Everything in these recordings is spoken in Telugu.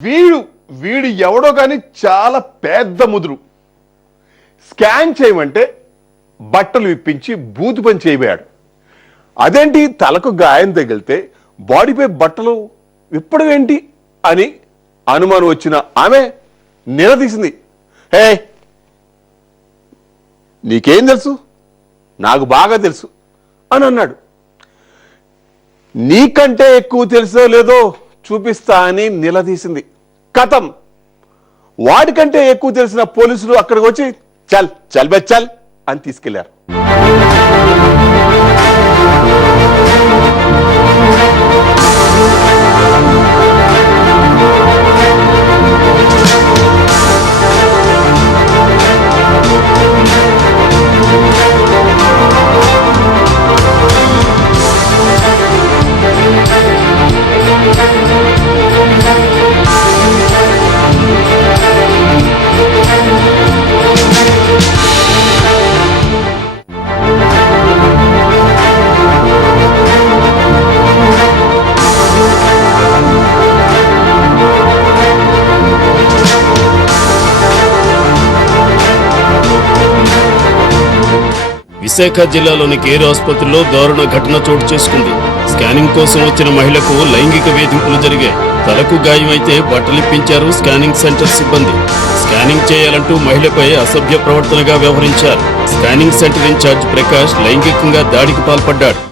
వీడు ఎవడో కానీ చాలా పెద్ద ముదురు. స్కాన్ చేయమంటే బట్టలు విప్పించి బూతు పని చేయబోయాడు. అదేంటి తలకు గాయం తగిలితే బాడీపై బట్టలు విప్పడం ఏంటి అని అనుమానం వచ్చిన ఆమె నిలదీసింది. హే, నీకేం తెలుసు? నాకు బాగా తెలుసు అని అన్నాడు. నీకంటే ఎక్కువ తెలుసో లేదో చూపిస్తా అని నిలదీసింది. కథం, వాడికంటే ఎక్కువ తెలిసిన పోలీసులు అక్కడికి వచ్చి చల్ చల్ బే చల్ అని తీసుకెళ్లారు. విశాఖ జిల్లాలోని కేర్ ఆసుపత్రిలో దారుణ ఘటన చోటు చేసుకుంది. స్కానింగ్ కోసం వచ్చిన మహిళకు లైంగిక వేధింపులు జరిగాయి. తలకు గాయమైతే బట్టలిప్పించారు స్కానింగ్ సెంటర్ సిబ్బంది. స్కానింగ్ చేయాలంటూ మహిళపై అసభ్య ప్రవర్తనగా వ్యవహరించారు. స్కానింగ్ సెంటర్ ఇన్ఛార్జ్ ప్రకాష్ లైంగికంగా దాడికి పాల్పడ్డాడు.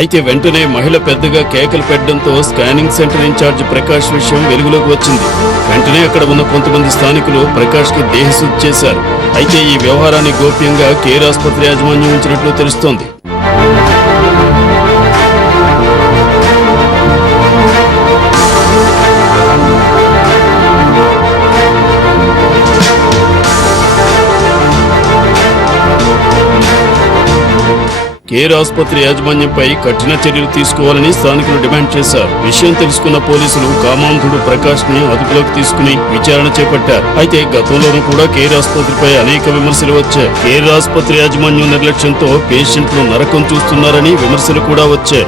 అయితే వెంటనే మహిళ పెద్దగా కేకలు పెట్టడంతో స్కానింగ్ సెంటర్ ఇన్ఛార్జ్ ప్రకాష్ విషయం వెలుగులోకి వచ్చింది. వెంటనే అక్కడ ఉన్న కొంతమంది స్థానికులు ప్రకాష్ కి దేహశుద్ధి చేశారు. అయితే ఈ వ్యవహారాన్ని గోప్యంగా కేర్ ఆసుపత్రి యాజమాన్యం ఉంచినట్లు తెలుస్తోంది. కేర్ ఆసుపత్రి యాజమాన్యంపై కఠిన చర్యలు తీసుకోవాలని స్థానికులు డిమాండ్ చేశారు. విషయం తెలుసుకున్న పోలీసులు కామాంధుడు ప్రకాష్ ని అదుపులోకి తీసుకుని విచారణ చేపట్టారు. అయితే గతంలోనూ కూడా కేర్ ఆసుపత్రిపై అనేక విమర్శలు వచ్చాయి. కేర్ ఆసుపత్రి యాజమాన్యం నిర్లక్ష్యంతో పేషెంట్లు నరకం చూస్తున్నారని విమర్శలు కూడా వచ్చాయి.